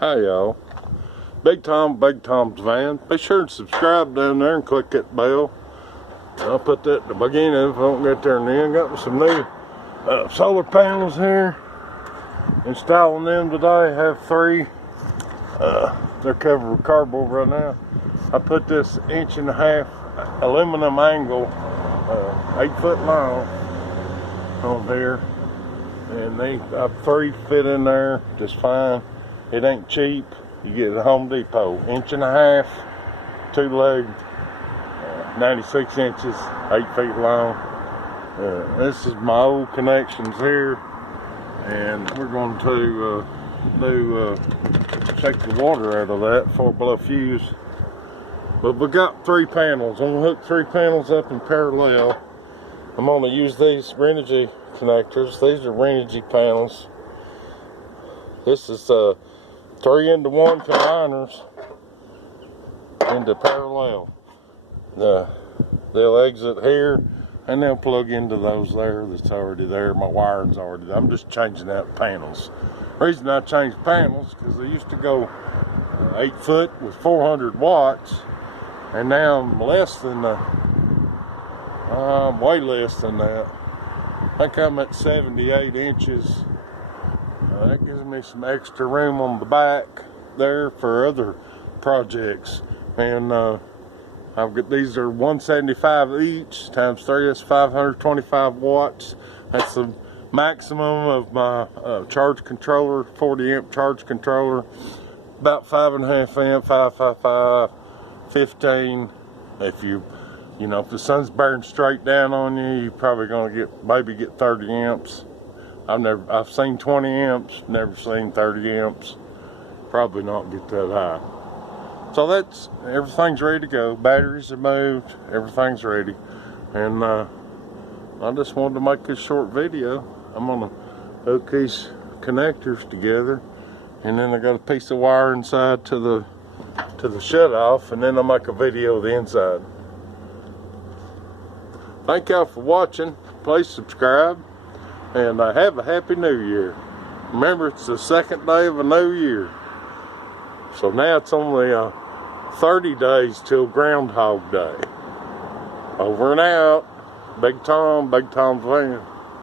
Hi y'all, Big Tom's Van. Be sure to subscribe down there and click that bell. I'll put that at the beginning if I don't get there in the end. Got some new solar panels here. Installing them today. Have 3. They're covered with cardboard right now. I put this 1.5" aluminum angle, 8 foot long on here, and they 3 fit in there just fine. It ain't cheap. You get it at Home Depot. 1.5", 2-leg, 96 inches, 8 feet long. This is my old connections here, and we're going to take the water out of that before I blow fuse. But we got 3 panels. I'm gonna hook 3 panels up in parallel. I'm gonna use these Renogy connectors. These are Renogy panels. This is 3-into-1 combiners into parallel. They'll exit here and they'll plug into those there that's already there. My wiring's already there. I'm just changing out panels. The reason I changed panels because they used to go 8 foot with 400 watts, and now I'm less than way less than that. I think I'm at 78 inches. That gives me some extra room on the back there for other projects. And I've got, these are 175 each times 3. That's 525 watts. That's the maximum of my charge controller, 40 amp charge controller. About 5.5 amp, 555, 15. If if the sun's bearing straight down on you, you're probably gonna maybe get 30 amps. I've seen 20 amps, never seen 30 amps. Probably not get that high. So everything's ready to go. Batteries are moved, everything's ready. And I just wanted to make this short video. I'm gonna hook these connectors together, and then I got a piece of wire inside to the shut off, and then I'll make a video of the inside. Thank y'all for watching. Please subscribe. And have a happy new year. Remember, it's the 2nd day of a new year. So now it's only 30 days till Groundhog Day. Over and out. Big Tom's Van.